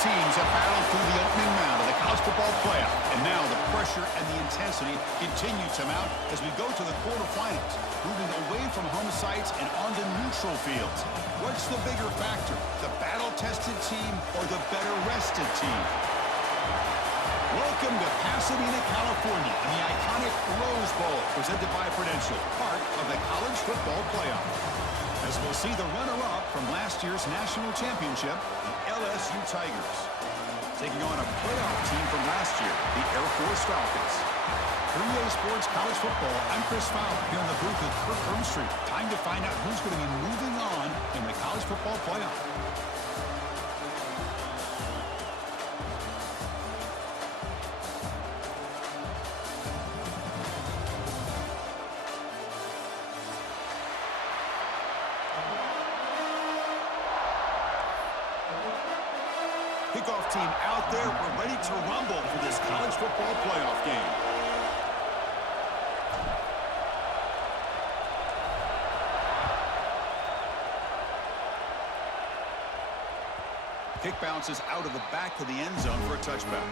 teams have battled through the opening round of the college football playoff. And now the pressure and the intensity continue to mount as we go to the quarterfinals, moving away from home sites and onto neutral fields. What's the bigger factor, the battle-tested team or the better-rested team? Welcome to Pasadena, California, and the iconic Rose Bowl, presented by Prudential, part of the college football playoff. As we'll see the runner-up from last year's national championship, the LSU Tigers, taking on a playoff team from last year, the Air Force Falcons. For EA Sports College Football, I'm Chris Fowler here in the booth with Kirk Hermstreet. Time to find out who's going to be moving on in the college football playoff. Kickoff team out there. We're ready to rumble for this college football playoff game. Kick bounces out of the back of the end zone for a touchback.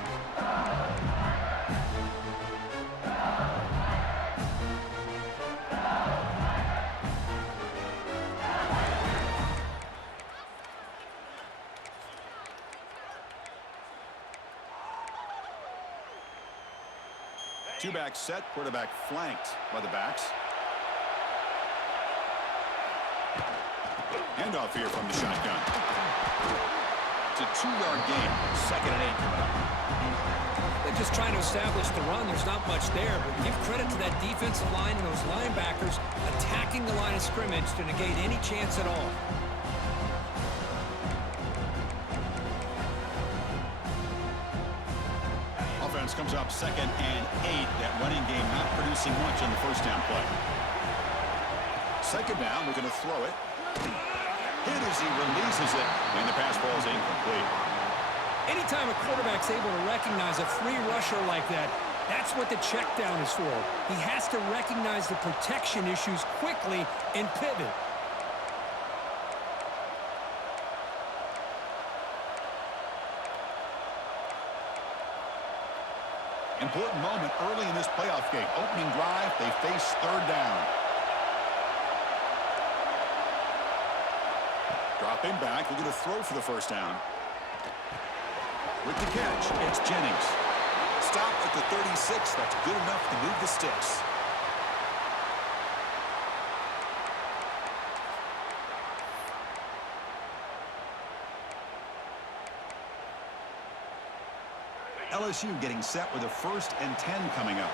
Two-back set, quarterback flanked by the backs. Handoff here from the shotgun. It's a 2-yard gain. 2nd and 8 coming up. They're just trying to establish the run. There's not much there, but give credit to that defensive line and those linebackers attacking the line of scrimmage to negate any chance at all. Offense comes up 2nd and 8. That running game not producing much on the first down play. 2nd down, we're going to throw it. Hit as he releases it, and the pass falls incomplete. Anytime a quarterback's able to recognize a free rusher like that, that's what the check down is for. He has to recognize the protection issues quickly and pivot. Important moment early in this playoff game. Opening drive, they face 3rd down. Dropping back, we're going to throw for the first down. With the catch, it's Jennings. Stop at the 36. That's good enough to move the sticks. LSU getting set with a 1st and 10 coming up.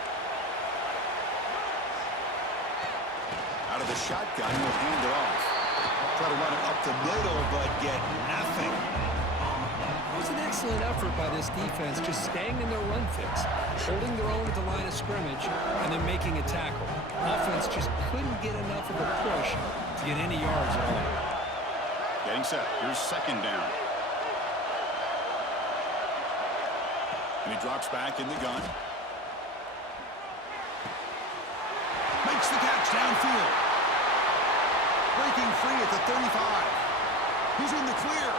Out of the shotgun, will hand it off. Try to run it up the middle, but get nothing. It was an excellent effort by this defense, just staying in their run fix, holding their own at the line of scrimmage, and then making a tackle. Offense just couldn't get enough of a push to get any yards at all. Getting set. Here's 2nd down. And he drops back in the gun. Makes the catch downfield. Breaking free at the 35. He's in the clear.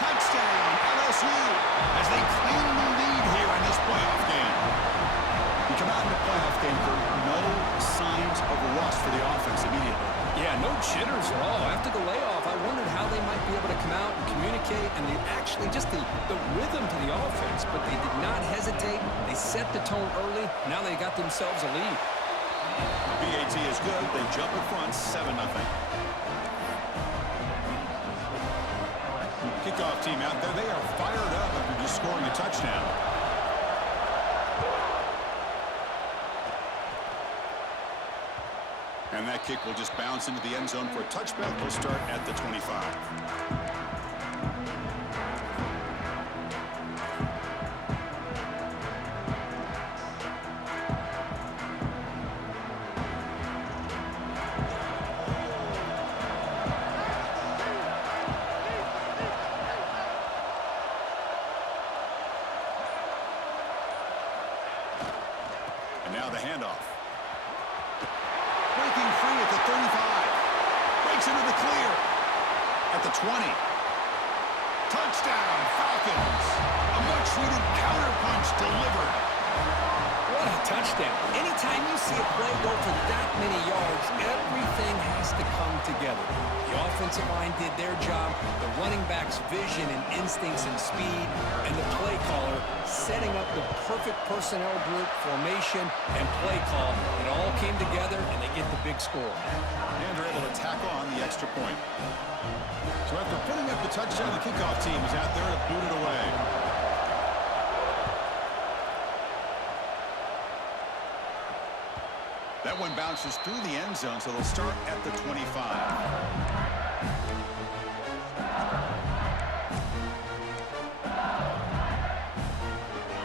Touchdown, LSU, as they claim the lead here in this playoff game. We come out in the playoff game for no signs of rust for the offense immediately. Yeah, no jitters at all. After the layoff, I wondered how they might be able to come out and communicate, and they actually just the rhythm to the offense, but they did not hesitate. They set the tone early. Now they got themselves a lead. BAT is good. They jump in front, 7-0. Kickoff team out there. They are fired up after just scoring a touchdown. And that kick will just bounce into the end zone for a touchback. We'll start at the 25. And now the handoff. Breaking free at the 35. Breaks into the clear at the 20. Touchdown, Falcons. A much-needed counterpunch delivered. What a touchdown. Anytime you see a play go for that many yards, everything has to come together. The offensive line did their job, the running back's vision and instincts and speed, and the play caller setting up the perfect personnel group, formation, and play call. It all came together, and they get the big score. And they're able to tack on the extra point. So after putting up the touchdown, the kickoff team is out there to boot it away. That one bounces through the end zone, so they'll start at the 25.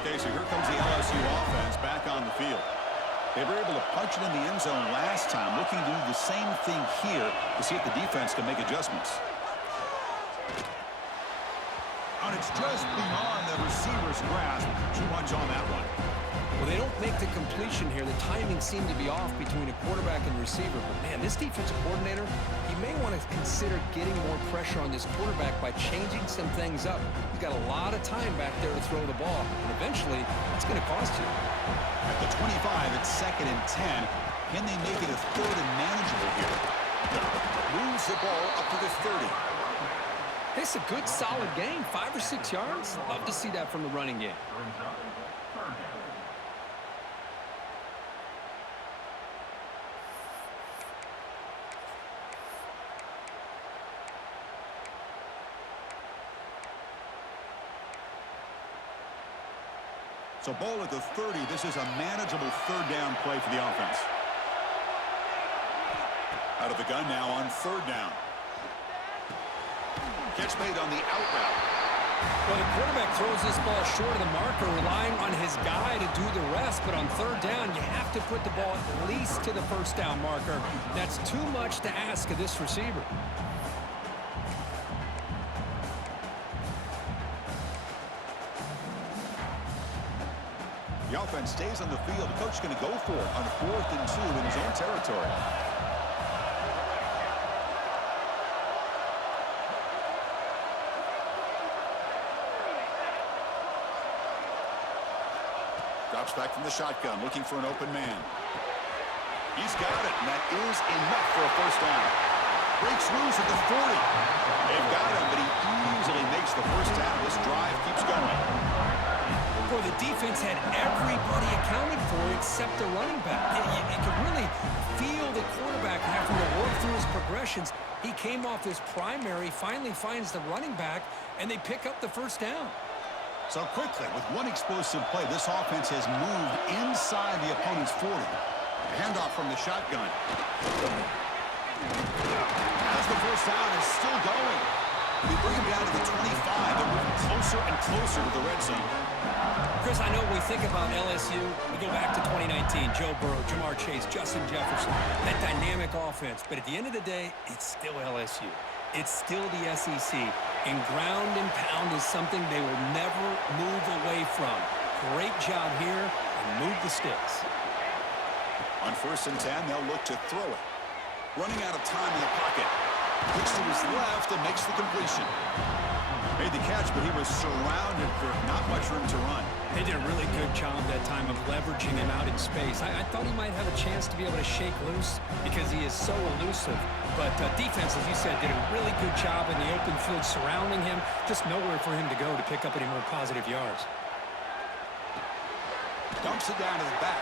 Okay, so here comes the LSU offense back on the field. They were able to punch it in the end zone last time, looking to do the same thing here to see if the defense can make adjustments. And it's just beyond the receiver's grasp. Too much on that one. Well, they don't make the completion here. The timing seemed to be off between a quarterback and receiver. But, man, this defensive coordinator, he may want to consider getting more pressure on this quarterback by changing some things up. He's got a lot of time back there to throw the ball. And eventually, it's going to cost you. At the 25, it's 2nd and 10. Can they make it a 3rd and manageable here? Moves the ball up to the 30. It's a good, solid game. 5 or 6 yards. Love to see that from the running game. So ball at the 30. This is a manageable 3rd down play for the offense. Out of the gun now on 3rd down. Catch made on the out route. Well, the quarterback throws this ball short of the marker, relying on his guy to do the rest. But on 3rd down, you have to put the ball at least to the 1st down marker. That's too much to ask of this receiver. The offense stays on the field. The coach is going to go for it on 4th and 2 in his own territory. Drops back from the shotgun, looking for an open man. He's got it, and that is enough for a 1st down. Breaks loose at the 40. They've got him, but he easily makes the 1st down. This drive keeps going. Boy, the defense had everybody accounted for except the running back. You could really feel the quarterback having to work through his progressions. He came off his primary, finally finds the running back, and they pick up the 1st down. So quickly, with one explosive play, this offense has moved inside the opponent's 40. The handoff from the shotgun. As the 1st down is still going. We bring him down to the 25. They're moving closer and closer to the red zone. Chris, I know we think about LSU. We go back to 2019. Joe Burrow, Jamar Chase, Justin Jefferson. That dynamic offense. But at the end of the day, it's still LSU. It's still the SEC. And ground and pound is something they will never move away from. Great job here, and move the sticks. On 1st and 10, they'll look to throw it. Running out of time in the pocket. Looks to his left and makes the completion. Made the catch, but he was surrounded for not much room to run. They did a really good job that time of leveraging him out in space. I thought he might have a chance to be able to shake loose because he is so elusive. But defense, as you said, did a really good job in the open field surrounding him. Just nowhere for him to go to pick up any more positive yards. Dumps it down to the back.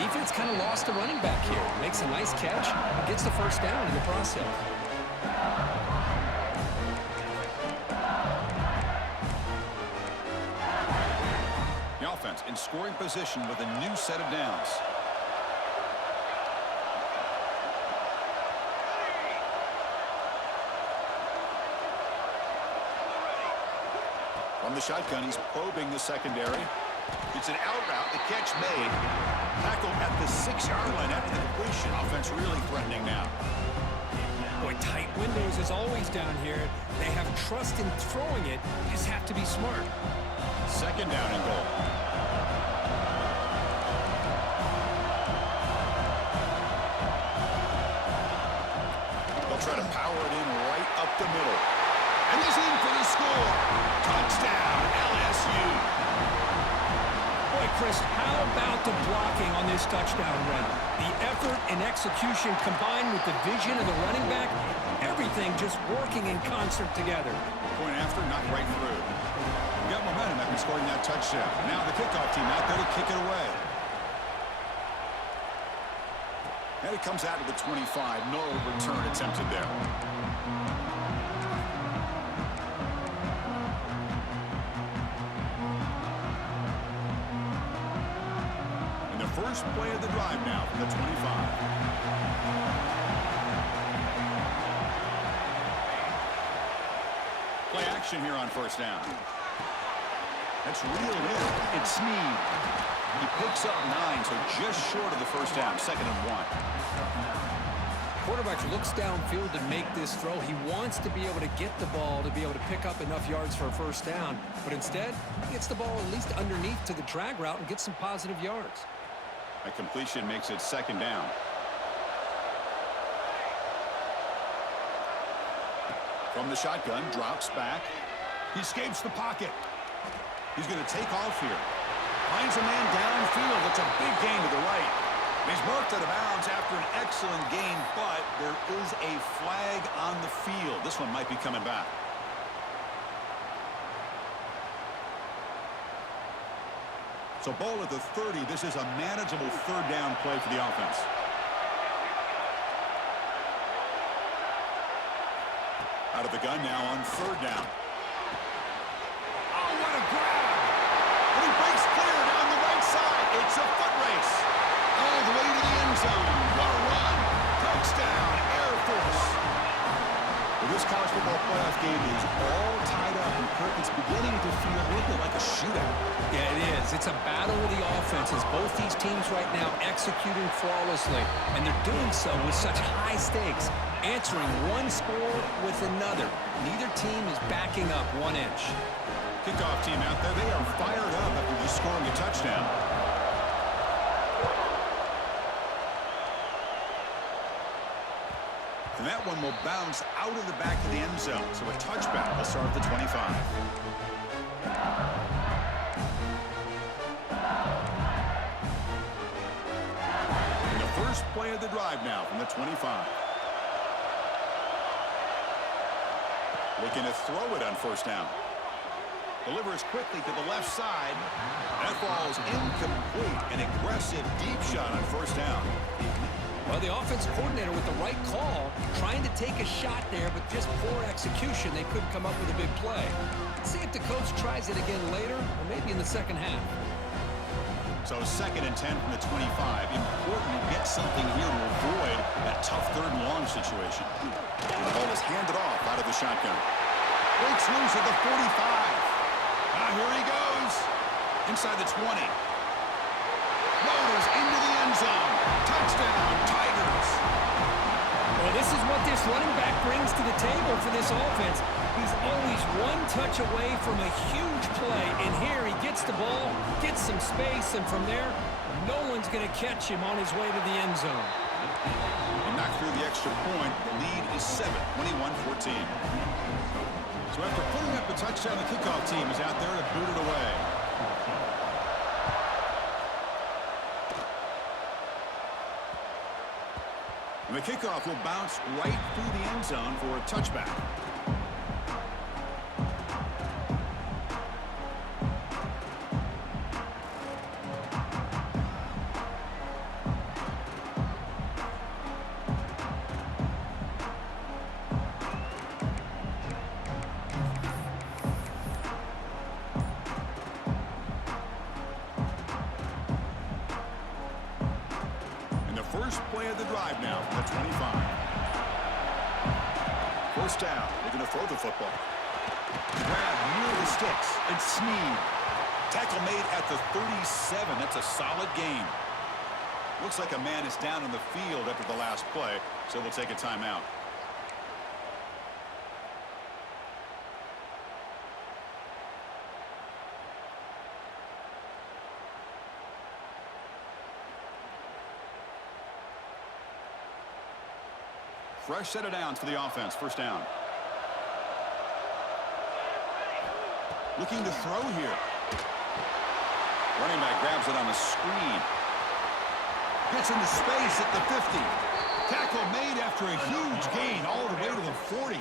Defense kind of lost the running back here. Makes a nice catch and gets the 1st down in the process. The offense in scoring position with a new set of downs. From the shotgun, he's probing the secondary. It's an out route. The catch made. Tackle at the 6-yard line after the completion. Offense really threatening now. Boy, tight windows is always down here. They have trust in throwing it. You just have to be smart. 2nd down and goal. They'll try to power it in right up the middle. And he's in Chris, how about the blocking on this touchdown run? The effort and execution combined with the vision of the running back, everything just working in concert together. Point after, knocked right through. We got momentum after scoring that touchdown. Now the kickoff team out there to kick it away. And it comes out to the 25. No return attempted there. And the first play of the drive now from the 25. Play action here on first down. That's reeled in. It's Snead. He picks up 9, so just short of the first down, 2nd and 1. Quarterback looks downfield to make this throw. He wants to be able to get the ball to be able to pick up enough yards for a first down. But instead, he gets the ball at least underneath to the drag route and gets some positive yards. A completion makes it 2nd down. From the shotgun, drops back. He escapes the pocket. He's going to take off here. Finds a man downfield. It's a big gain to the right. He's marked out of bounds after an excellent gain, but there is a flag on the field. This one might be coming back. So ball at the 30. This is a manageable 3rd down play for the offense. Out of the gun now on 3rd down. Oh, what a grab! And he breaks clear down the right side. It's a foot race. All the way to the end zone. What a run. Touchdown, Air Force. Well, this college football playoff game is all tied up. And Kirk, it's beginning to feel a little bit like a shootout. Yeah, it is. It's a battle of the offenses. Both these teams right now executing flawlessly. And they're doing so with such high stakes. Answering one score with another. Neither team is backing up 1 inch. Kickoff team out there. They are fired up after just scoring a touchdown. And that one will bounce out of the back of the end zone. So a touchback will start at the 25. And the first play of the drive now from the 25. Looking to throw it on first down. Delivers quickly to the left side. That ball's incomplete. An aggressive deep shot on first down. Well, the offense coordinator with the right call, trying to take a shot there, but just poor execution. They couldn't come up with a big play. Let's see if the coach tries it again later, or maybe in the second half. So 2nd and 10 from the 25. Important to get something here to avoid that tough 3rd and long situation. And the ball is handed off out of the shotgun. Breaks loose at the 45. Here he goes. Inside the 20. Motors into the end zone. Touchdown, Tigers. Well, this is what this running back brings to the table for this offense. He's always 1 touch away from a huge play. And here he gets the ball, gets some space, and from there, no one's going to catch him on his way to the end zone. And knocked through the extra point. The lead is 7, 21-14. So after putting up the touchdown, the kickoff team is out there to boot it away. And the kickoff will bounce right through the end zone for a touchback. First play of the drive now from the 25. First down. They're going to throw the football. Grab near the sticks. It's Snead. Tackle made at the 37. That's a solid gain. Looks like a man is down on the field after the last play, so we'll take a timeout. Fresh set of downs for the offense. First down. Looking to throw here. Running back grabs it on a screen. Gets into space at the 50. Tackle made after a huge gain all the way to the 40.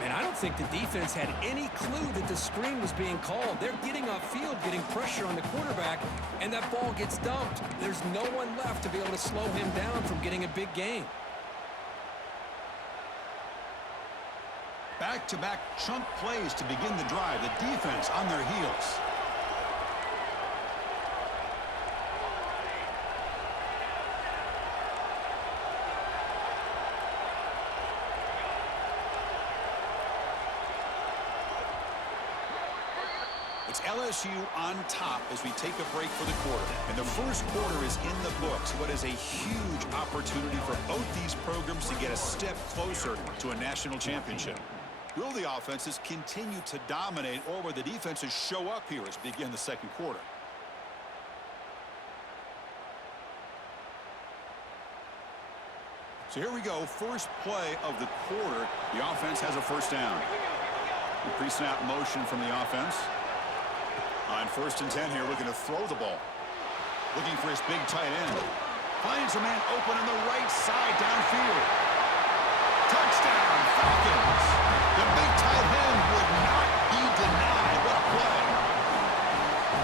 Man, I don't think the defense had any clue that the screen was being called. They're getting upfield, getting pressure on the quarterback, and that ball gets dumped. There's no one left to be able to slow him down from getting a big gain. Back-to-back chunk plays to begin the drive. The defense on their heels. It's LSU on top as we take a break for the quarter. And the first quarter is in the books. What is a huge opportunity for both these programs to get a step closer to a national championship. Will the offenses continue to dominate, or will the defenses show up here as we begin the second quarter? So here we go. First play of the quarter. The offense has a first down. The pre-snap motion from the offense. On 1st and 10 here, looking to throw the ball. Looking for his big tight end. Finds a man open on the right side downfield. Touchdown, Falcons. The big tight end would not be denied. What a play.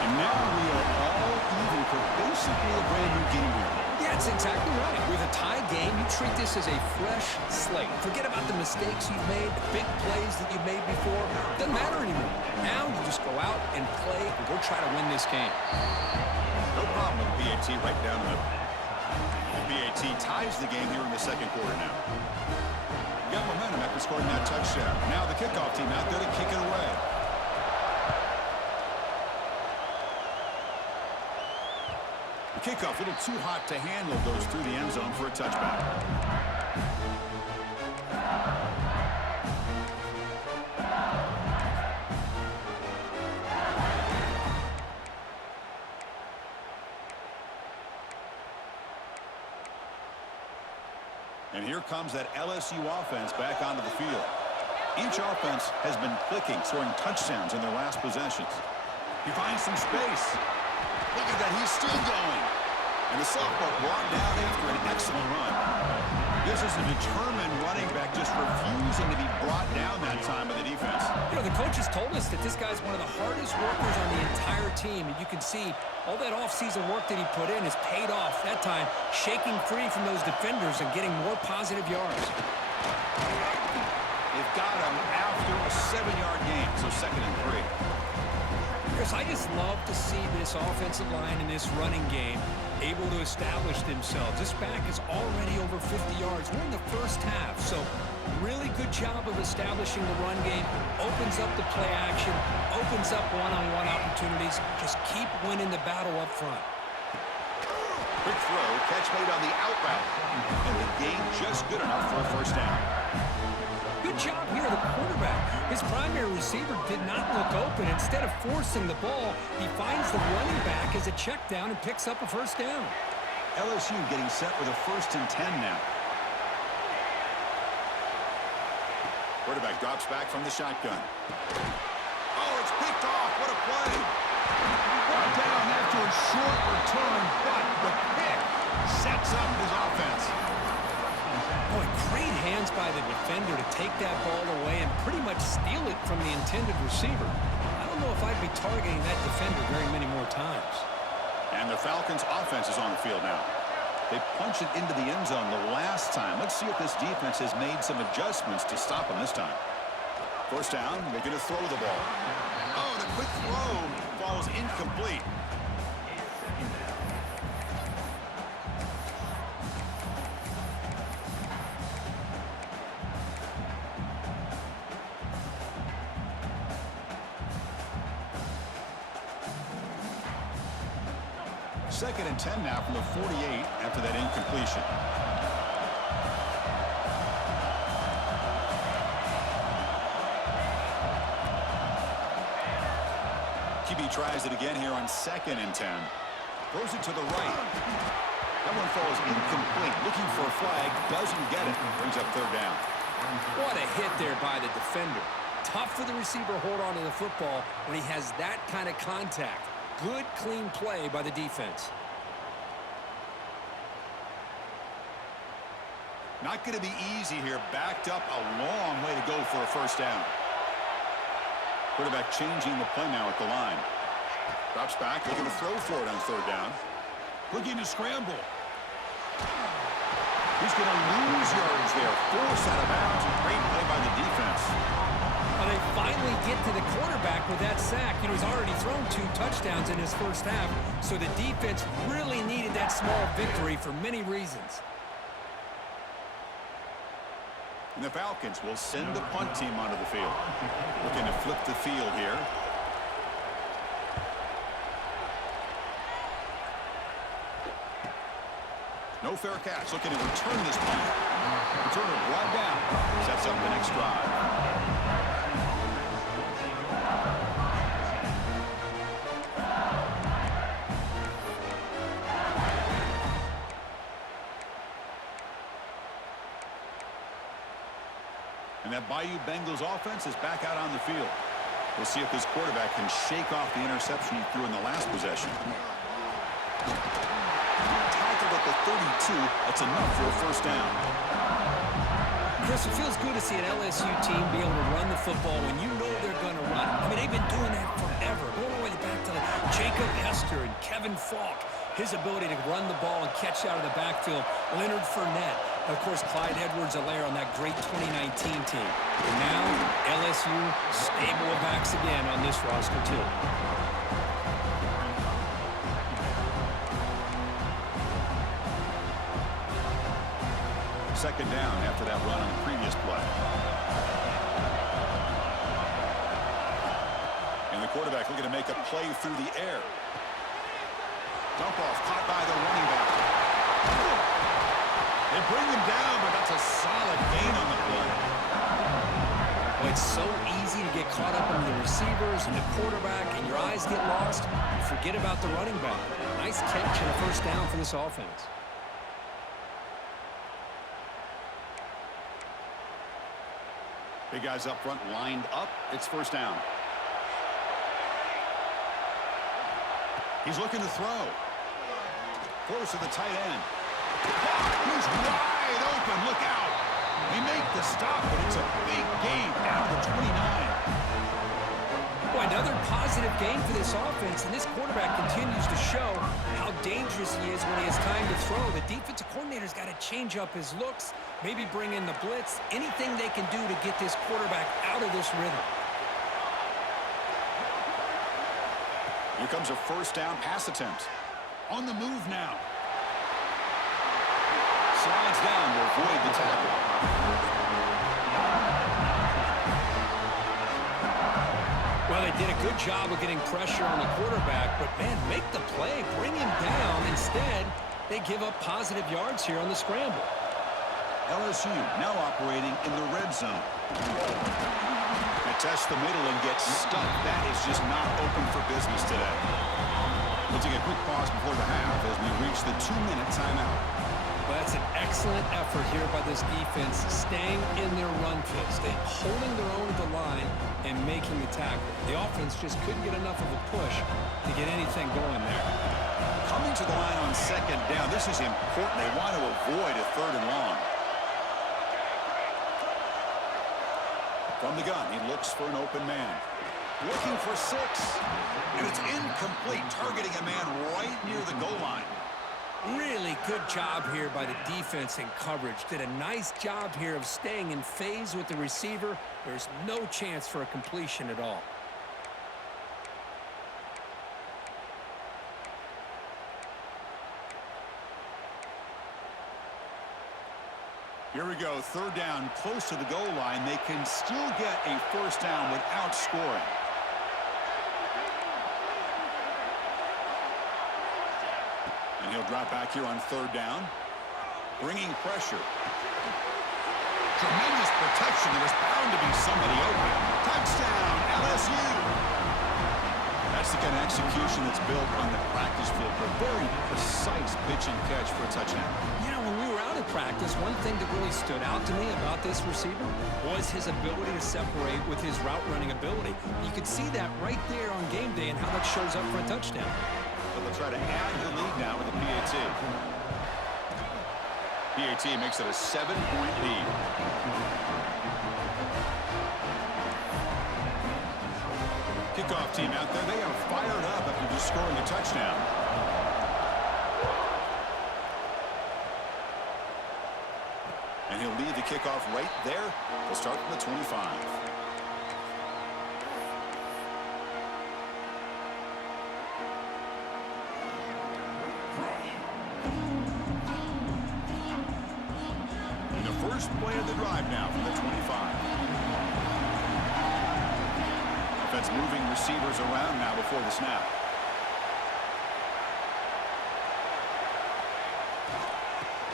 And now we are all even for basically a brand new game here. Yeah, that's exactly right. With a tie game, you treat this as a fresh slate. Forget about the mistakes you've made, the big plays that you've made before. Doesn't matter anymore. Now you just go out and play and go try to win this game. No problem with the PAT right down the middle. The PAT ties the game here in the second quarter now. Got momentum after scoring that touchdown. Now the kickoff team out there to kick it away. The kickoff a little too hot to handle, goes through the end zone for a touchback. And here comes that LSU offense back onto the field. Each offense has been clicking, scoring touchdowns in their last possessions. He finds some space. Look at that, he's still going. And the sophomore brought down after an excellent run. This is a determined running back just refusing to be brought down that time by the defense. You know, the coaches told us that this guy's one of the hardest workers on the entire team. And you can see all that offseason work that he put in has paid off. That time, shaking free from those defenders and getting more positive yards. They've got him after a 7-yard gain, so 2nd and 3. Chris, I just love to see this offensive line in this running game able to establish themselves. This back is already over 50 yards. We're in the first half, so really good job of establishing the run game. Opens up the play action, opens up one-on-one opportunities. Just keep winning the battle up front. Quick throw, catch made on the out route. And the gain just good enough for a first down. Good job here, the quarterback. His primary receiver did not look open. Instead of forcing the ball, he finds the running back as a check down and picks up a first down. LSU getting set with a 1st and 10 now. Quarterback drops back from the shotgun. Oh, it's picked off. What a play. Brought down after a short return, but the pick sets up his offense. Boy, great hands by the defender to take that ball away and pretty much steal it from the intended receiver. I don't know if I'd be targeting that defender very many more times. And the Falcons' offense is on the field now. They punched it into the end zone the last time. Let's see if this defense has made some adjustments to stop them this time. First down, they're going to throw the ball. Oh, the quick throw falls incomplete. Second and 10 now from the 48 after that incompletion. QB tries it again here on 2nd and 10. Throws it to the right. That one falls incomplete. Looking for a flag. Doesn't get it. Brings up 3rd down. What a hit there by the defender. Tough for the receiver to hold on to the football when he has that kind of contact. Good, clean play by the defense. Not going to be easy here. Backed up a long way to go for a first down. Quarterback changing the play now at the line. Drops back, looking to throw for it on third down. Looking to scramble. He's going to lose yards there. Forced out of bounds. Great play by the defense. Well, they finally get to the quarterback with that sack. You know, he's already thrown 2 touchdowns in his first half, so the defense really needed that small victory for many reasons. And the Falcons will send the punt team onto the field. Looking to flip the field here. No fair catch. Looking to return this punt. Return it right down. Sets up the next drive. And that Bayou Bengals offense is back out on the field. We'll see if this quarterback can shake off the interception he threw in the last possession. Tackled at the 32. That's enough for a first down. Chris, it feels good to see an LSU team be able to run the football when you know they're going to run. I mean, they've been doing that forever. Going all the way back to Jacob Hester and Kevin Falk. His ability to run the ball and catch out of the backfield. Leonard Fournette. Of course, Clyde Edwards-Helaire on that great 2019 team. And now, LSU stable of backs again on this roster, too. Second down after that run on the previous play. And the quarterback looking to make a play through the air. Dump off caught by the running back. They bring him down, but that's a solid gain on the play. Well, it's so easy to get caught up in the receivers and the quarterback, and your eyes get lost. You forget about the running back. Nice catch and a first down for this offense. Big guys up front lined up. It's first down. He's looking to throw. Close to the tight end. He's wide open. Look out. They make the stop, but it's a big gain down to 29. Boy, another positive game for this offense, and this quarterback continues to show how dangerous he is when he has time to throw. The defensive coordinator's got to change up his looks, maybe bring in the blitz, anything they can do to get this quarterback out of this rhythm. Here comes a first down pass attempt. On the move now. Slides down to avoid the tackle. Well, they did a good job of getting pressure on the quarterback, but, man, make the play, bring him down. Instead, they give up positive yards here on the scramble. LSU now operating in the red zone. They test the middle and get stuck. That is just not open for business today. We'll take a quick pause before the half as we reach the 2-minute timeout. Well, that's an excellent effort here by this defense, staying in their run fits. They're holding their own at the line and making the tackle. The offense just couldn't get enough of a push to get anything going there. Coming to the line on second down, this is important. They want to avoid a third and long. From the gun, he looks for an open man. Looking for 6. And it's incomplete, targeting a man right near the goal line. Really good job here by the defense in coverage. Did a nice job here of staying in phase with the receiver. There's no chance for a completion at all. Here we go, third down, close to the goal line. They can still get a first down without scoring. And he'll drop back here on third down. Bringing pressure. Tremendous protection. There was bound to be somebody open. Touchdown, LSU. That's the kind of execution that's built on the practice field. A very precise pitch and catch for a touchdown. You know, when we were out in in practice, one thing that really stood out to me about this receiver was his ability to separate with his route running ability. You could see that right there on game day and how that shows up for a touchdown. So they'll try to add the lead now with the PAT. PAT makes it a 7-point lead. Kickoff team out there, they are fired up after just scoring a touchdown. And he'll lead the kickoff right there. They'll start from the 25. And the first play of the drive now from the 25. Offense moving receivers around now before the snap.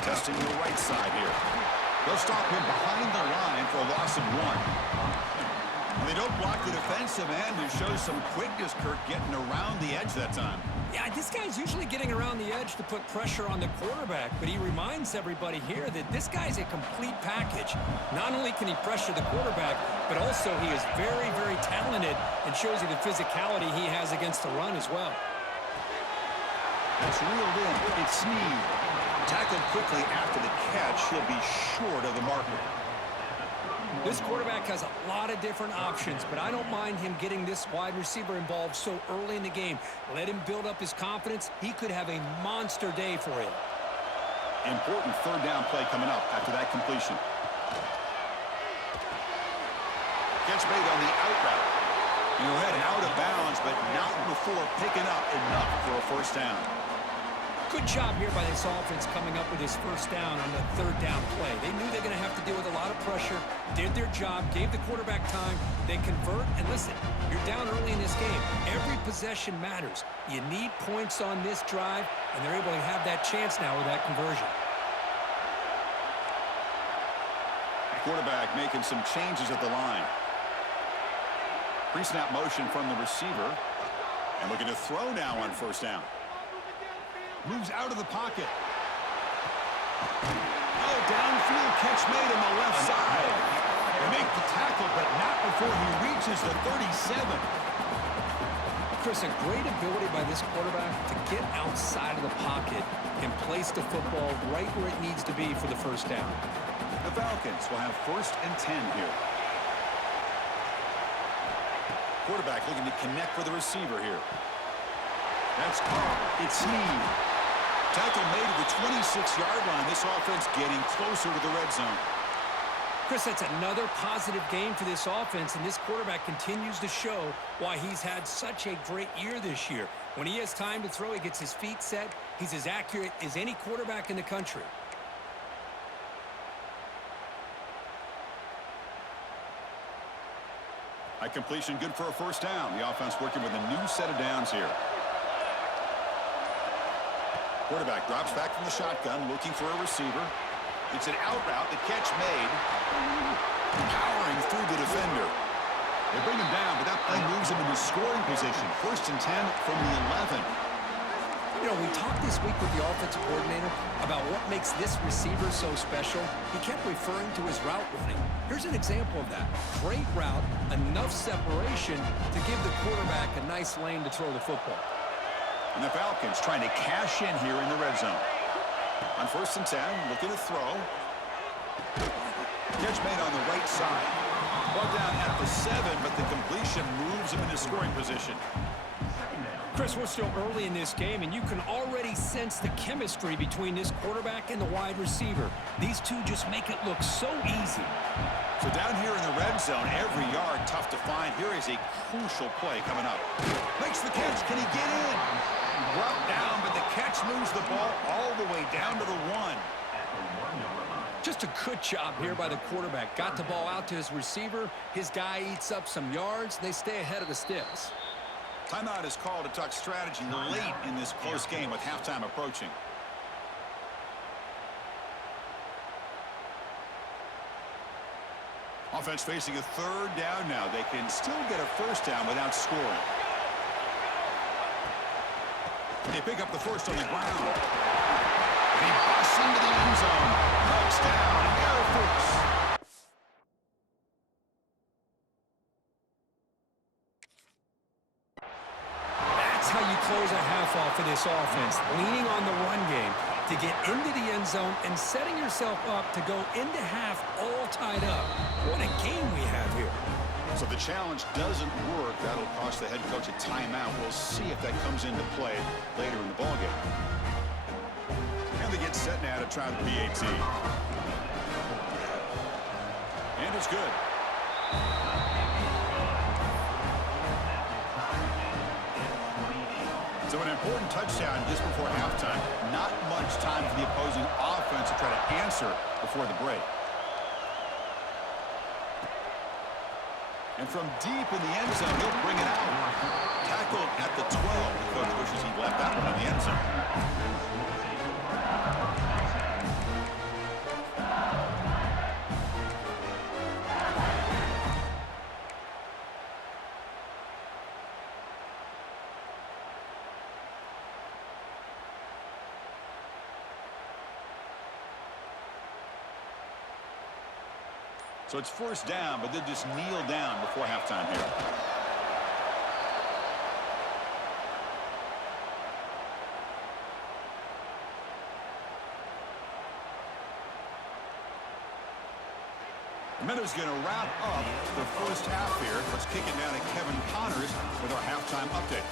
Testing the right side here. They'll stop him behind the line for a loss of 1. They don't block the defensive end and show some quickness, Kirk, getting around the edge that time. Yeah, this guy's usually getting around the edge to put pressure on the quarterback, but he reminds everybody here that this guy's a complete package. Not only can he pressure the quarterback, but also he is very, very talented and shows you the physicality he has against the run as well. That's reeled in. It's Sneed. Tackled quickly after the catch. He'll be short of the marker. This quarterback has a lot of different options, but I don't mind him getting this wide receiver involved so early in the game. Let him build up his confidence. He could have a monster day for him. Important third down play coming up after that completion. Catch made on the out route. You head out of bounds, but not before picking up enough for a first down. Good job here by this offense coming up with his first down on the third down play. They knew they were going to have to deal with a lot of pressure, did their job, gave the quarterback time. They convert, and listen, you're down early in this game. Every possession matters. You need points on this drive, and they're able to have that chance now with that conversion. Quarterback making some changes at the line. Pre-snap motion from the receiver. And looking to throw now on first down. Moves out of the pocket. Oh, downfield catch made on the left side. They make the tackle, but not before he reaches the 37. Chris, a great ability by this quarterback to get outside of the pocket and place the football right where it needs to be for the first down. The Falcons will have 1st and 10 here. Quarterback looking to connect with the receiver here. That's caught. It's Sneed. Tackle made at the 26-yard line. This offense getting closer to the red zone. Chris, that's another positive game for this offense, and this quarterback continues to show why he's had such a great year this year. When he has time to throw, he gets his feet set. He's as accurate as any quarterback in the country. High completion, good for a first down. The offense working with a new set of downs here. Quarterback drops back from the shotgun, looking for a receiver. It's an out route, the catch made. Powering through the defender. They bring him down, but that play moves him into scoring position. 1st and 10 from the 11. You know, we talked this week with the offensive coordinator about what makes this receiver so special. He kept referring to his route running. Here's an example of that. Great route, enough separation to give the quarterback a nice lane to throw the football. And the Falcons trying to cash in here in the red zone. On 1st and 10, looking to throw. Catch made on the right side. Brought down at the 7, but the completion moves him into scoring position. Chris, we're still early in this game, and you can already sense the chemistry between this quarterback and the wide receiver. These two just make it look so easy. So down here in the red zone, every yard tough to find. Here is a crucial play coming up. Makes the catch. Can he get in? Brought down, but the catch moves the ball all the way down to the 1. Just a good job here by the quarterback. Got the ball out to his receiver. His guy eats up some yards. They stay ahead of the sticks. Timeout is called to talk strategy late in this close game with halftime approaching. Offense facing a third down now. They can still get a first down without scoring. They pick up the first on the ground. He busts into the end zone. Touchdown, Air Force. That's how you close a half off of this offense, leaning on the run game to get into the end zone and setting yourself up to go into half all tied up. What a game we have here. So the challenge doesn't work. That'll cost the head coach a timeout. We'll see if that comes into play later in the ballgame. And they get set now to try the PAT. And it's good. So an important touchdown just before halftime. Not much time for the opposing offense to try to answer before the break. And from deep in the end zone, he'll bring it out. Tackled at the 12. The coach wishes he left that one in the end zone. So it's first down, but they'll just kneel down before halftime here. The Meadows going to wrap up the first half here. Let's kick it down to Kevin Connors with our halftime update.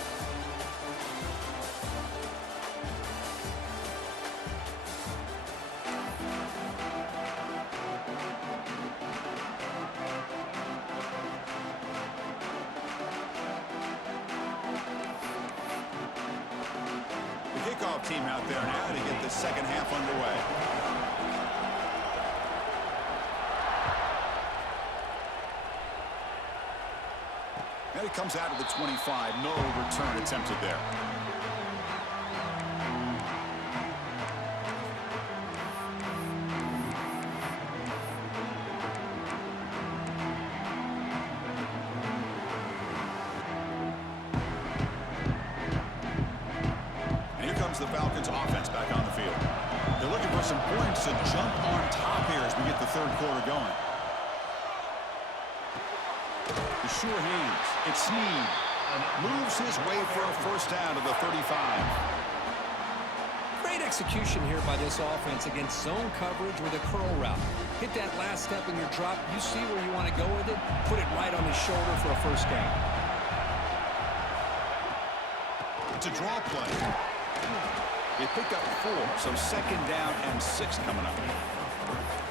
Team out there now to get the second half underway. And it comes out of the 25. No return attempted there. The Falcons offense back on the field. They're looking for some points to jump on top here as we get the third quarter going. The sure hands. It's Snead. Moves his way for a first down to the 35. Great execution here by this offense against zone coverage with a curl route. Hit that last step in your drop. You see where you want to go with it. Put it right on his shoulder for a first down. It's a draw play. They pick up 4, so second down and 6 coming up.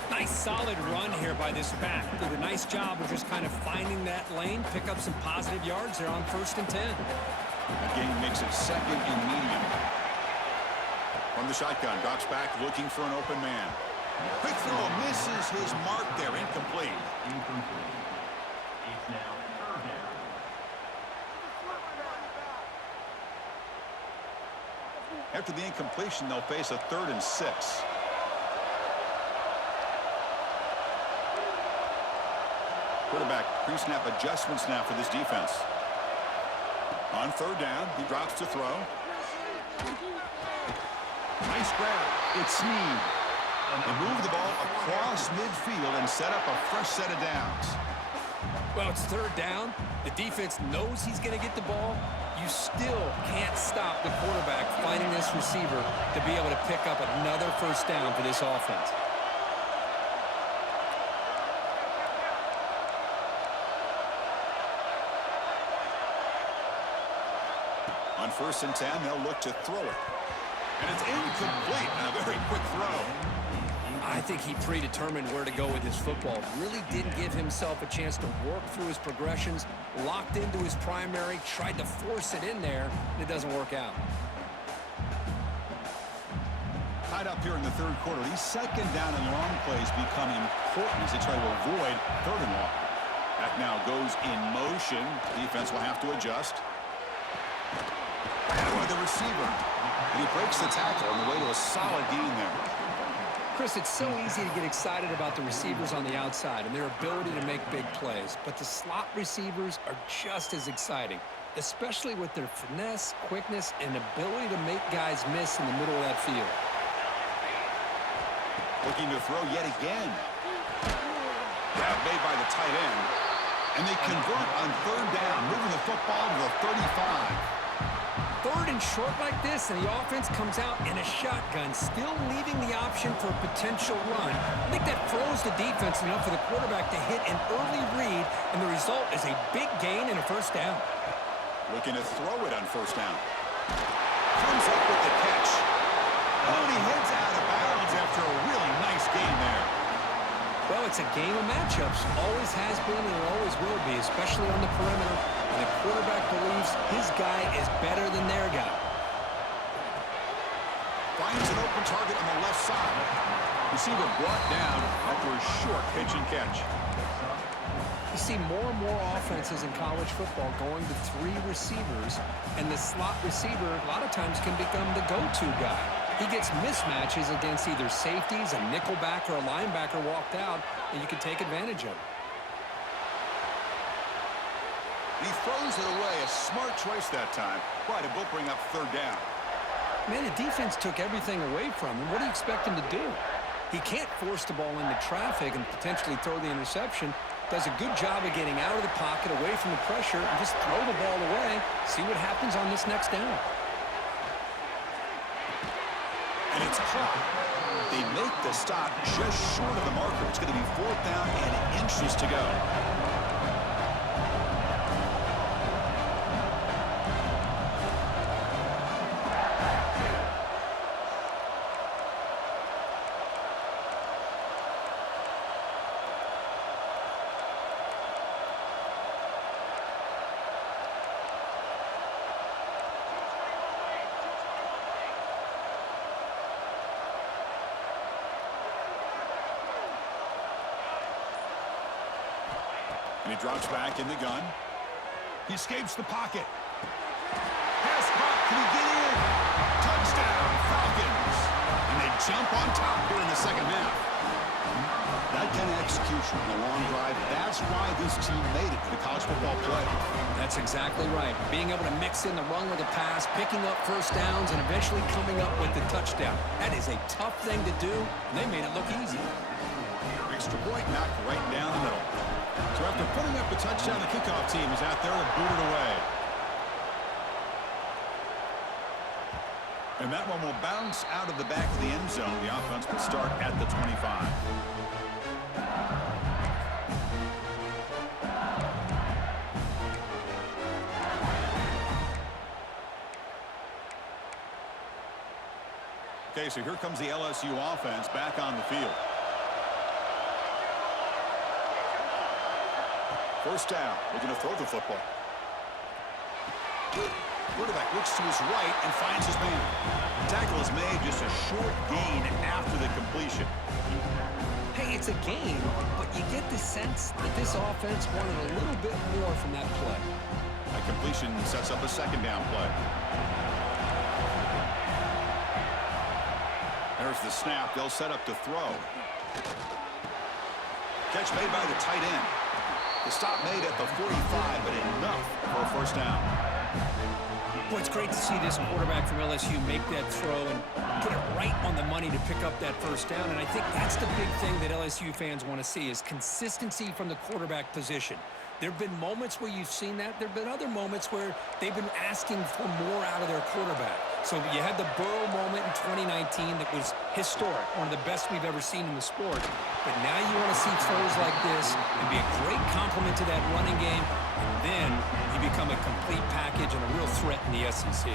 Nice solid run here by this back. Did a nice job of just kind of finding that lane, pick up some positive yards there on 1st and 10. That gain makes it second and medium. From the shotgun, drops back looking for an open man. Quick throw, misses his mark there, incomplete. It's now third down. After the incompletion, they'll face a 3rd and 6. Quarterback pre-snap adjustments now for this defense. On 3rd down, he drops to throw. Nice grab. It's Snead. They move the ball across midfield and set up a fresh set of downs. Well, it's 3rd down. The defense knows he's going to get the ball. You still can't stop the quarterback finding this receiver to be able to pick up another first down for this offense. On 1st and 10, they'll look to throw it. And it's incomplete and a very quick throw. I think he predetermined where to go with his football. Really didn't give himself a chance to work through his progressions, locked into his primary, tried to force it in there, and it doesn't work out. Tied up here in the third quarter. These second down and long plays become important as they try to avoid 3rd and long. Back now goes in motion. Defense will have to adjust. By the receiver. And he breaks the tackle on the way to a solid gain there. Chris, it's so easy to get excited about the receivers on the outside and their ability to make big plays, but the slot receivers are just as exciting, especially with their finesse, quickness, and ability to make guys miss in the middle of that field. Looking to throw yet again. Grab made by the tight end. And they convert on third down, moving the football to the 35. Third and short like this, and the offense comes out in a shotgun, still leaving the option for a potential run. I think that throws the defense enough for the quarterback to hit an early read, and the result is a big gain and a first down. Looking to throw it on first down. Comes up with the catch. And he heads out of bounds after a really nice game there. Well, it's a game of matchups. Always has been and it always will be, especially on the perimeter. And the quarterback believes his guy is better than their guy. Finds an open target on the left side. Receiver brought down after a short pitch and catch. You see more and more offenses in college football going to 3 receivers, and the slot receiver a lot of times can become the go-to guy. He gets mismatches against either safeties, a nickelback, or a linebacker walked out, and you can take advantage of it. He throws it away. A smart choice that time. But it will bring up third down. Man, the defense took everything away from him. What do you expect him to do? He can't force the ball into traffic and potentially throw the interception. Does a good job of getting out of the pocket, away from the pressure, and just throw the ball away. See what happens on this next down. And it's caught. They make the stop just short of the marker. It's going to be fourth down and inches to go. And he drops back in the gun. He escapes the pocket. Pass caught. Can he get in? Touchdown, Falcons. And they jump on top here in the second half. That kind of execution in a long drive, that's why this team made it to the college football playoff. That's exactly right. Being able to mix in the run with the pass, picking up first downs, and eventually coming up with the touchdown. That is a tough thing to do, and they made it look easy. Extra point knocked right down the middle. So after putting up the touchdown, the kickoff team is out there to boot it away. And that one will bounce out of the back of the end zone. The offense will start at the 25. Okay, so here comes the LSU offense back on the field. First down. We're going to throw the football. Quarterback looks to his right and finds his man. Tackle is made, just a short gain after the completion. Hey, it's a game, but you get the sense that this offense wanted a little bit more from that play. A completion sets up a second down play. There's the snap. They'll set up to throw. Catch made by the tight end. The stop made at the 45, but enough for a first down. Boy, it's great to see this quarterback from LSU make that throw and get it right on the money to pick up that first down. And I think that's the big thing that LSU fans want to see is consistency from the quarterback position. There have been moments where you've seen that. There have been other moments where they've been asking for more out of their quarterback. So you had the Burrow moment in 2019 that was historic, one of the best we've ever seen in the sport. But now you want to see throws like this and be a great complement to that running game, and then you become a complete package and a real threat in the SEC.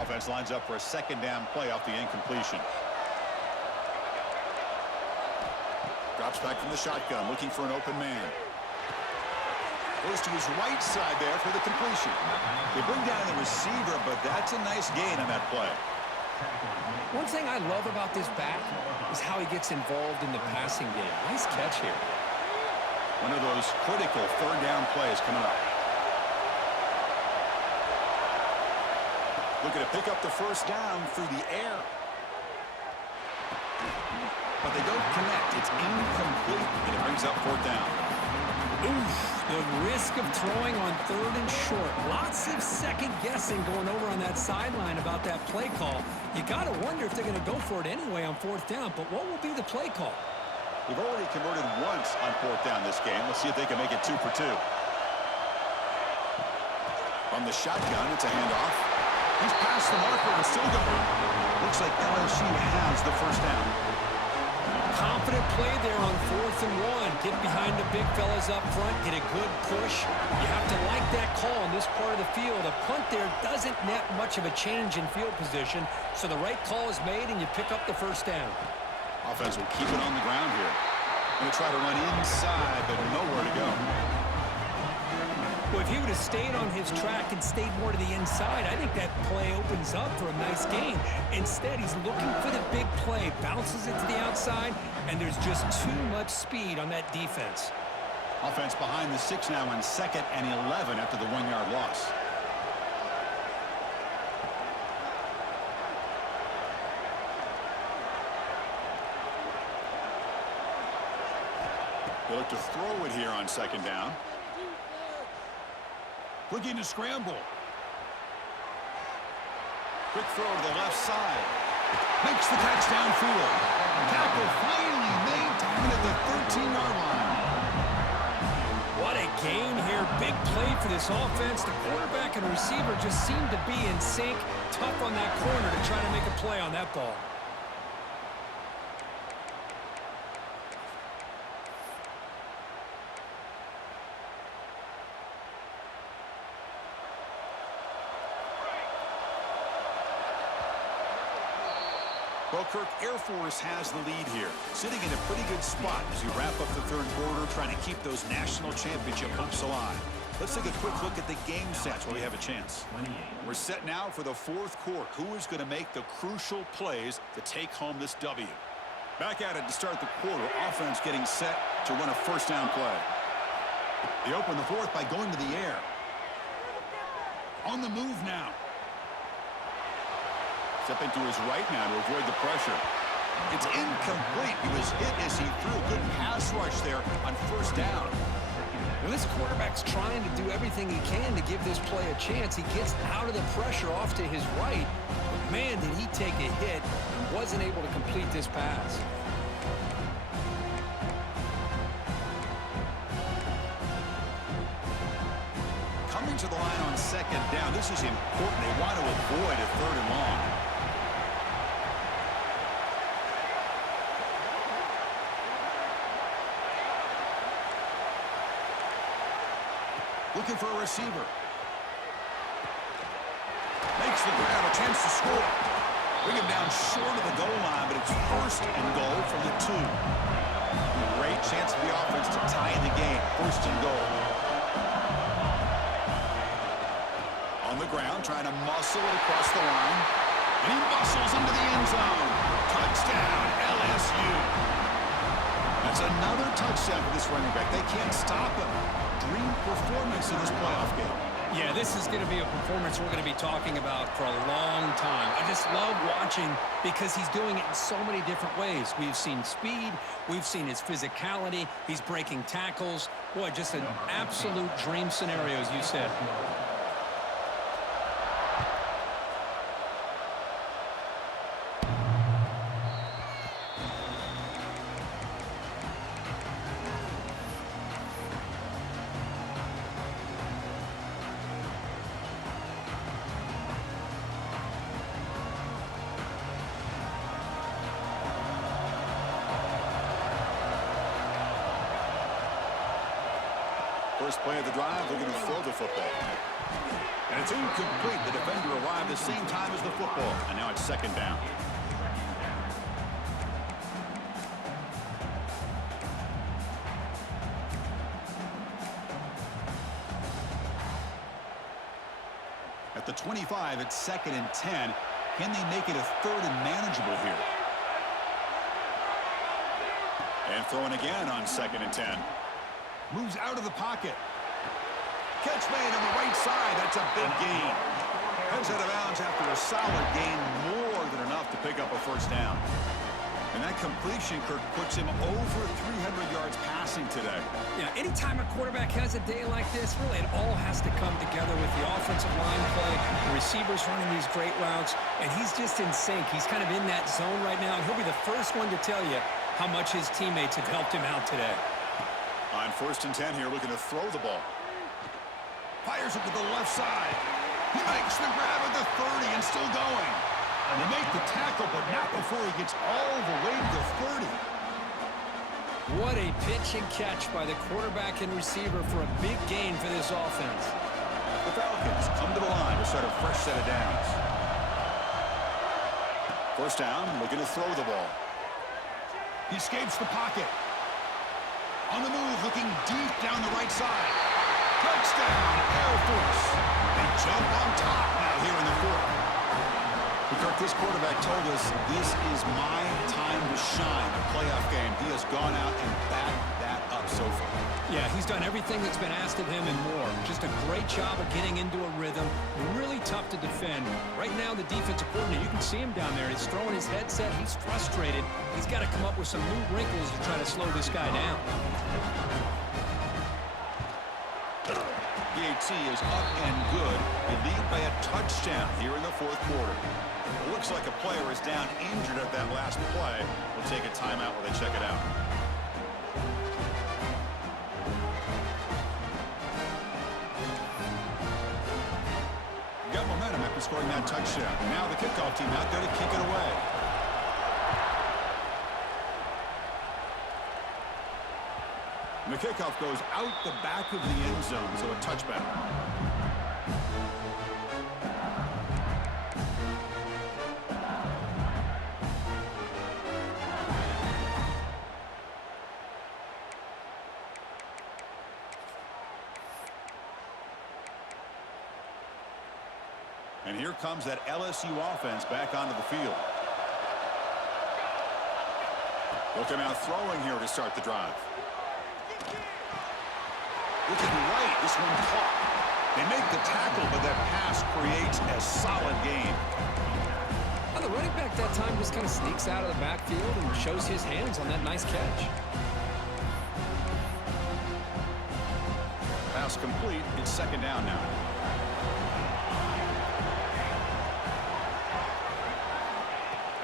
Offense lines up for a second down play off the incompletion. Drops back from the shotgun, looking for an open man. Goes to his right side there for the completion. They bring down the receiver, but that's a nice gain on that play. One thing I love about this back is how he gets involved in the passing game. Nice catch here. One of those critical third down plays coming up. Looking to pick up the first down through the air. But they don't connect. It's incomplete, and it brings up fourth down. Oof, the risk of throwing on 3rd and short. Lots of second guessing going over on that sideline about that play call. You got to wonder if they're going to go for it anyway on 4th down, but what will be the play call? They've already converted once on 4th down this game. Let's see if they can make it 2 for 2. From the shotgun, it's a handoff. He's past the marker and still going. Looks like LSU has the 1st down. Confident play there on 4th and 1. Get behind the big fellas up front. Get a good push. You have to like that call in this part of the field. A punt there doesn't net much of a change in field position, so the right call is made and you pick up the 1st down. Offense will keep it on the ground here. Going to try to run inside, but nowhere to go. Well, if he would have stayed on his track and stayed more to the inside, I think that play opens up for a nice gain. Instead, he's looking for the big play, bounces it to the outside, and there's just too much speed on that defense. Offense behind the 6 now on 2nd and 11 after the 1-yard loss. They look to throw it here on 2nd down. Looking to scramble. Quick throw to the left side. Makes the catch downfield. Tackle finally made down at the 13-yard line. What a gain here. Big play for this offense. The quarterback and receiver just seem to be in sync. Tough on that corner to try to make a play on that ball. Well, Kirk, Air Force has the lead here, sitting in a pretty good spot as we wrap up the 3rd quarter, trying to keep those national championship hopes alive. Let's take a quick look at the game sets while we have a chance. We're set now for the 4th quarter. Who is going to make the crucial plays to take home this W? Back at it to start the quarter. Offense getting set to run a 1st down play. They open the 4th by going to the air. On the move now. Stepping to his right now to avoid the pressure. It's incomplete. He was hit as he threw a good pass rush there on 1st down. Well, this quarterback's trying to do everything he can to give this play a chance. He gets out of the pressure off to his right. But man, did he take a hit and wasn't able to complete this pass. Coming to the line on 2nd down. This is important. They want to avoid a 3rd and long. Looking for a receiver. Makes the grab, a chance to score. Bring him down short of the goal line, but it's 1st and goal from the 2. Great chance for the offense to tie the game. 1st and goal. On the ground, trying to muscle it across the line. And he muscles into the end zone. Touchdown, LSU. That's another touchdown for this running back. They can't stop him. Dream performance in this playoff game. Yeah, this is going to be a performance we're going to be talking about for a long time. I just love watching because he's doing it in so many different ways. We've seen speed. We've seen his physicality. He's breaking tackles. Boy, just an absolute dream scenario, as you said. First play of the drive, they're going to throw the football. And it's incomplete. The defender arrived the same time as the football. And now it's 2nd down. At the 25, it's 2nd and 10. Can they make it a 3rd and manageable here? And throwing again on 2nd and 10. Moves out of the pocket. Catch made on the right side. That's a big gain. Heads out of bounds after a solid gain, more than enough to pick up a 1st down. And that completion, Kirk, puts him over 300 yards passing. passing today. Yeah, anytime a quarterback has a day like this, really it all has to come together with the offensive line play, the receivers running these great routes, and he's just in sync. He's kind of in that zone right now, and he'll be the first one to tell you how much his teammates have helped him out today. On 1st and 10 here, looking to throw the ball. Fires it to the left side. He makes the grab at the 30 and still going. And they make the tackle, but not before he gets all the way to the 30. What a pitch and catch by the quarterback and receiver for a big gain for this offense. The Falcons come to the line to start a fresh set of downs. 1st down, looking to throw the ball. He escapes the pocket. On the move, looking deep down the right side. Touchdown, Air Force. They jump on top now here in the 4th. Kirk, this quarterback told us this is my time to shine, a playoff game. He has gone out and backed that up so far. Yeah, he's done everything that's been asked of him and more. Just a great job of getting into a rhythm. Really tough to defend. Right now, the defensive coordinator, you can see him down there. He's throwing his headset. He's frustrated. He's got to come up with some new wrinkles to try to slow this guy down. PAT is up and good. They lead by a touchdown here in the 4th quarter. It looks like a player is down injured at that last play. We'll take a timeout while they check it out. Got momentum after scoring that touchdown. Now the kickoff team out there to kick it away. And the kickoff goes out the back of the end zone, so a touchback. And here comes that LSU offense back onto the field. Looking out throwing here to start the drive. Looking right, this one caught. They make the tackle, but that pass creates a solid gain. Well, the running back that time just kind of sneaks out of the backfield and shows his hands on that nice catch. Pass complete. It's 2nd down now.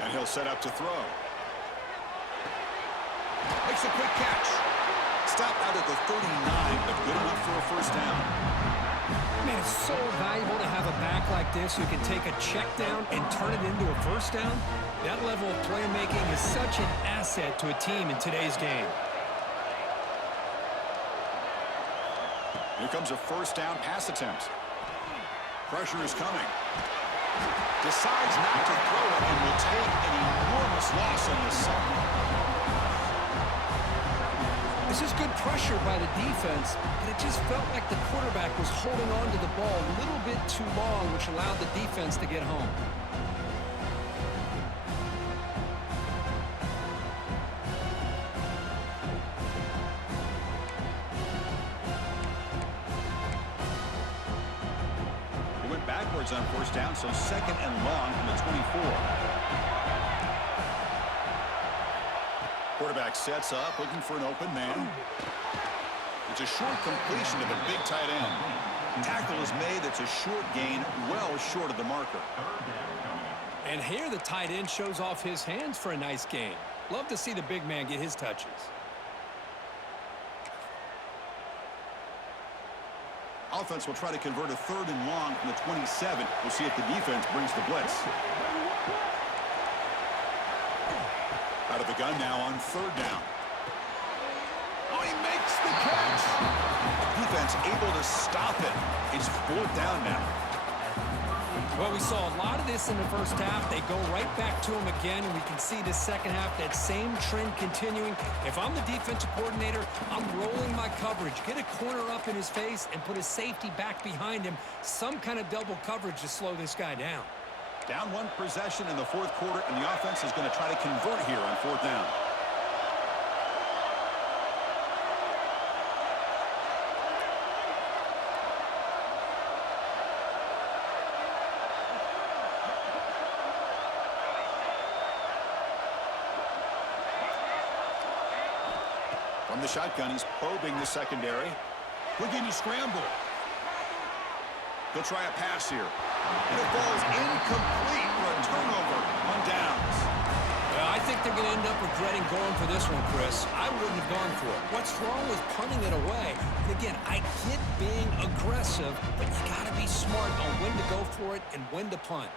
And he'll set up to throw. Makes a quick catch. Stopped out at the 39, but good enough for a 1st down. Man, it's so valuable to have a back like this who can take a check down and turn it into a 1st down. That level of playmaking is such an asset to a team in today's game. Here comes a 1st down pass attempt. Pressure is coming. Decides not to throw it and will take an enormous loss on this side. This is good pressure by the defense, but it just felt like the quarterback was holding on to the ball a little bit too long, which allowed the defense to get home. He went backwards on 1st down, so 2nd and long from the 24. Quarterback sets up, looking for an open man. It's a short completion to the big tight end. Tackle is made. It's a short gain, well short of the marker. And here the tight end shows off his hands for a nice gain. Love to see the big man get his touches. Offense will try to convert a 3rd and long from the 27. We'll see if the defense brings the blitz. Out of the gun now on 3rd down. Oh, he makes the catch. Defense able to stop it. It's 4th down now. Well, we saw a lot of this in the 1st half. They go right back to him again, and we can see the 2nd half, that same trend continuing. If I'm the defensive coordinator, I'm rolling my coverage. Get a corner up in his face and put a safety back behind him. Some kind of double coverage to slow this guy down. Down 1 possession in the 4th quarter, and the offense is going to try to convert here on 4th down. From the shotgun, he's probing the secondary. Looking to scramble. He'll try a pass here. And it falls incomplete for a turnover on downs. Well, I think they're going to end up regretting going for this one, Chris. I wouldn't have gone for it. What's wrong with punting it away? And again, I get being aggressive, but you got to be smart on when to go for it and when to punt.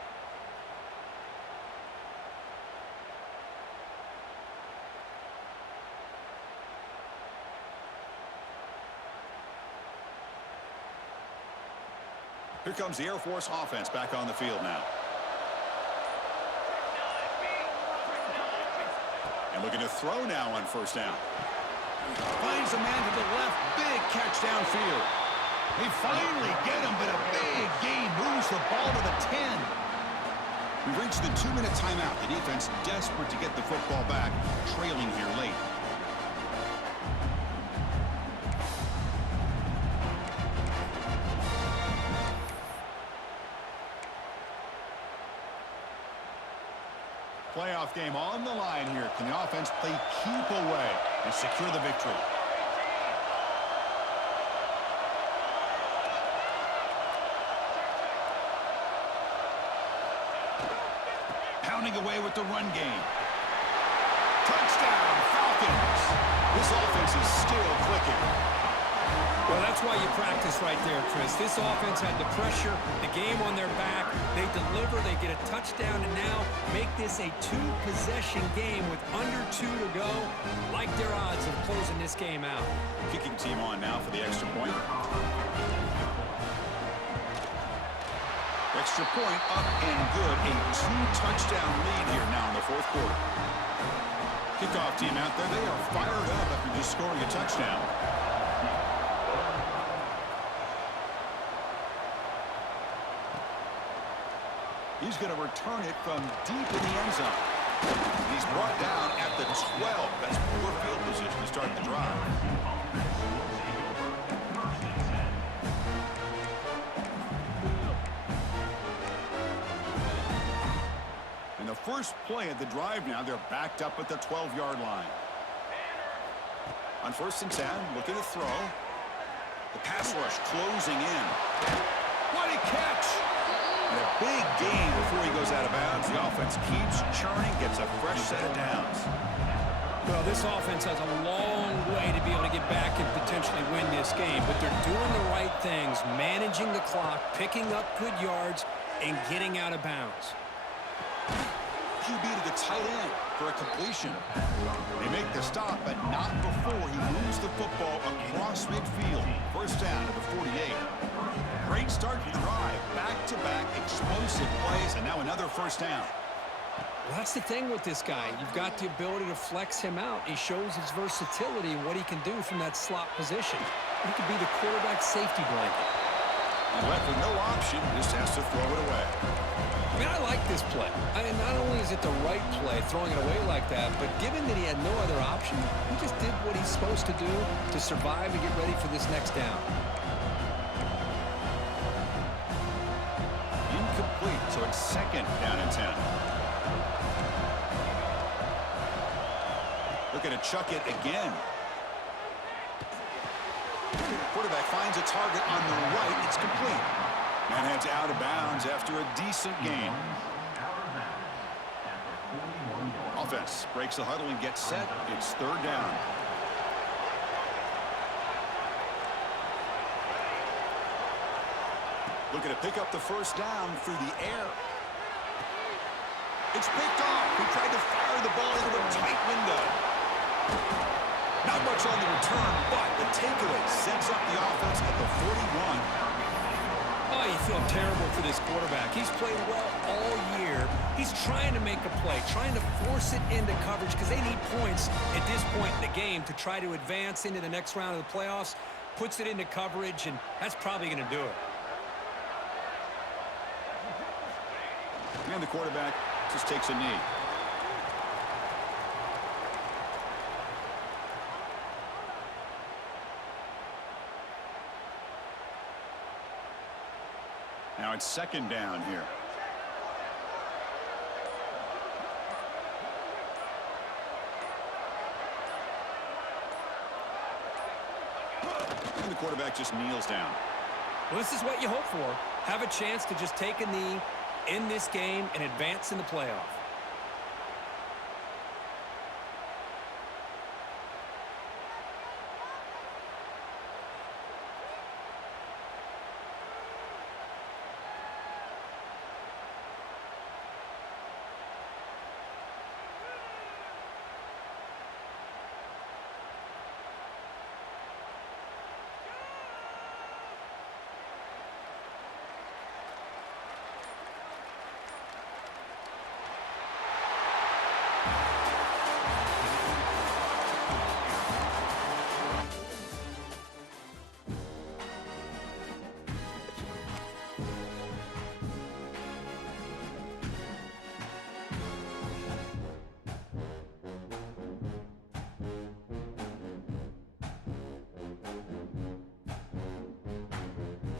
Here comes the Air Force offense back on the field now. And looking to throw now on first down. Finds a man to the left. Big catch downfield. They finally get him, but a big gain moves the ball to the 10. We've reached the 2-minute timeout. The defense desperate to get the football back, trailing here late. Playoff game on the line here. Can the offense play keep away and secure the victory? Pounding away with the run game. Touchdown, Falcons! This offense is still clicking. Well, that's why you practice right there, Chris. This offense had the pressure, the game on their back. They deliver, they get a touchdown, and now make this a 2-possession game with under 2 to go. Like their odds of closing this game out. Kicking team on now for the extra point. Extra point up and good. A 2-touchdown lead here now in the fourth quarter. Kickoff team out there. They are fired up after just scoring a touchdown. He's going to return it from deep in the end zone. He's brought down at the 12. That's poor field position to start the drive. In the first play of the drive now, they're backed up at the 12-yard line. On 1st and 10, looking to throw. The pass rush closing in. What a catch! And a big gain before he goes out of bounds. The offense keeps churning, gets a fresh set of downs. Well, this offense has a long way to be able to get back and potentially win this game, but they're doing the right things, managing the clock, picking up good yards, and getting out of bounds. QB to the tight end for a completion. They make the stop, but not before he moves the football across midfield. First down to the 48. Great start to the drive. Back-to-back explosive plays, and now another first down. Well, that's the thing with this guy. You've got the ability to flex him out. He shows his versatility and what he can do from that slot position. He could be the quarterback safety blanket. And left with no option, just has to throw it away. I mean, I like this play. I mean, not only is it the right play, throwing it away like that, but given that he had no other option, he just did what he's supposed to do to survive and get ready for this next down. Incomplete, so it's second down and 10. Looking to chuck it again. Quarterback finds a target on the right. It's complete. And heads out of bounds after a decent gain. Offense breaks the huddle and gets set. It's third down. Looking to pick up the first down through the air. It's picked off. He tried to fire the ball into a tight window. Not much on the return, but the takeaway sets up the offense at the 41. Oh, you feel terrible for this quarterback. He's played well all year. He's trying to make a play, trying to force it into coverage because they need points at this point in the game to try to advance into the next round of the playoffs. Puts it into coverage, and that's probably going to do it. And the quarterback just takes a knee. Now it's second down here. And the quarterback just kneels down. Well, this is what you hope for. Have a chance to just take a knee in this game and advance in the playoff.